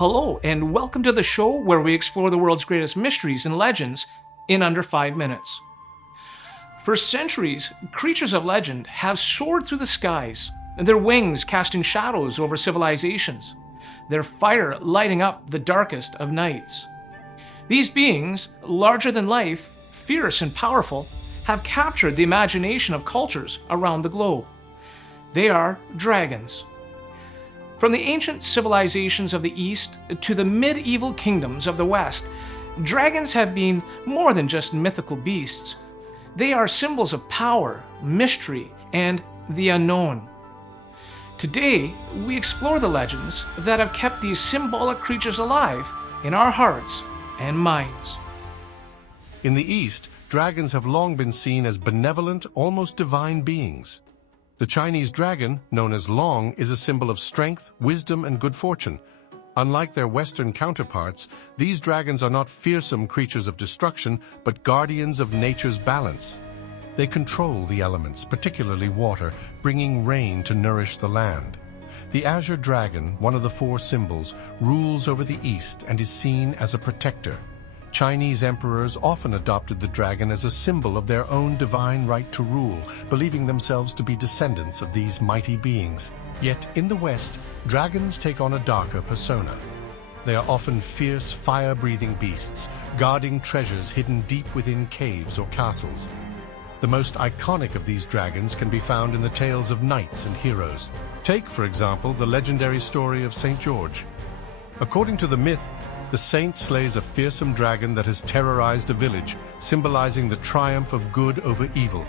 Hello, and welcome to the show where we explore the world's greatest mysteries and legends in under 5 minutes. For centuries, creatures of legend have soared through the skies, their wings casting shadows over civilizations, their fire lighting up the darkest of nights. These beings, larger than life, fierce and powerful, have captured the imagination of cultures around the globe. They are dragons. From the ancient civilizations of the East to the medieval kingdoms of the West, dragons have been more than just mythical beasts. They are symbols of power, mystery, and the unknown. Today, we explore the legends that have kept these symbolic creatures alive in our hearts and minds. In the East, dragons have long been seen as benevolent, almost divine beings. The Chinese dragon, known as Long, is a symbol of strength, wisdom, and good fortune. Unlike their Western counterparts, these dragons are not fearsome creatures of destruction, but guardians of nature's balance. They control the elements, particularly water, bringing rain to nourish the land. The azure dragon, one of the four symbols, rules over the East and is seen as a protector. Chinese emperors often adopted the dragon as a symbol of their own divine right to rule, believing themselves to be descendants of these mighty beings. Yet, in the West, dragons take on a darker persona. They are often fierce, fire-breathing beasts, guarding treasures hidden deep within caves or castles. The most iconic of these dragons can be found in the tales of knights and heroes. Take, for example, the legendary story of St. George. According to the myth, the saint slays a fearsome dragon that has terrorized a village, symbolizing the triumph of good over evil.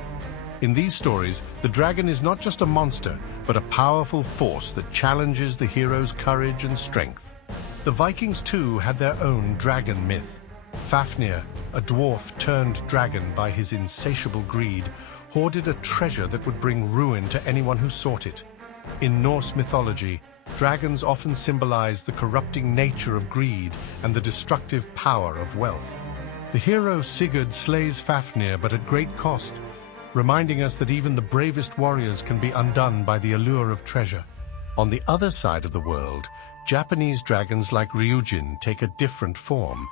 In these stories, the dragon is not just a monster, but a powerful force that challenges the hero's courage and strength. The Vikings, too, had their own dragon myth. Fafnir, a dwarf turned dragon by his insatiable greed, hoarded a treasure that would bring ruin to anyone who sought it. In Norse mythology, dragons often symbolize the corrupting nature of greed and the destructive power of wealth. The hero Sigurd slays Fafnir, but at great cost, reminding us that even the bravest warriors can be undone by the allure of treasure. On the other side of the world, Japanese dragons like Ryujin take a different form.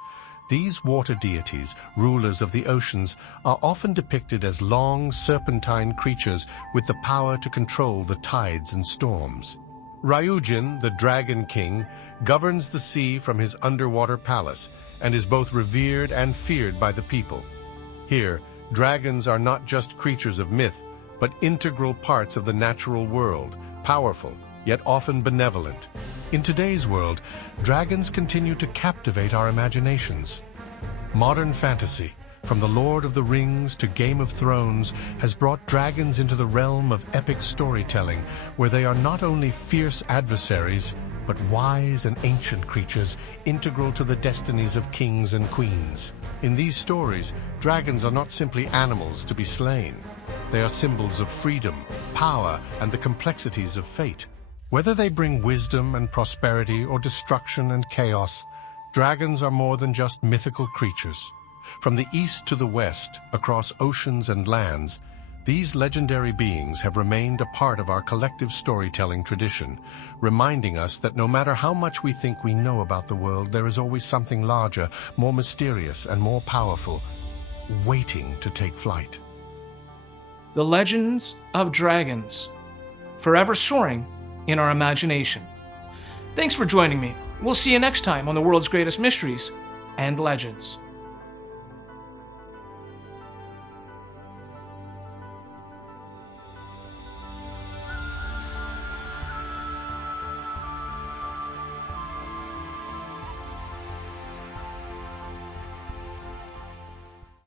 These water deities, rulers of the oceans, are often depicted as long, serpentine creatures with the power to control the tides and storms. Ryujin, the Dragon King, governs the sea from his underwater palace and is both revered and feared by the people. Here, dragons are not just creatures of myth, but integral parts of the natural world, powerful, yet often benevolent. In today's world, dragons continue to captivate our imaginations. Modern fantasy, from The Lord of the Rings to Game of Thrones, has brought dragons into the realm of epic storytelling, where they are not only fierce adversaries, but wise and ancient creatures integral to the destinies of kings and queens. In these stories, dragons are not simply animals to be slain. They are symbols of freedom, power, and the complexities of fate. Whether they bring wisdom and prosperity or destruction and chaos, dragons are more than just mythical creatures. From the east to the west, across oceans and lands, these legendary beings have remained a part of our collective storytelling tradition, reminding us that no matter how much we think we know about the world, there is always something larger, more mysterious, and more powerful, waiting to take flight. The legends of dragons, forever soaring in our imagination. Thanks for joining me. We'll see you next time on the world's greatest mysteries and legends.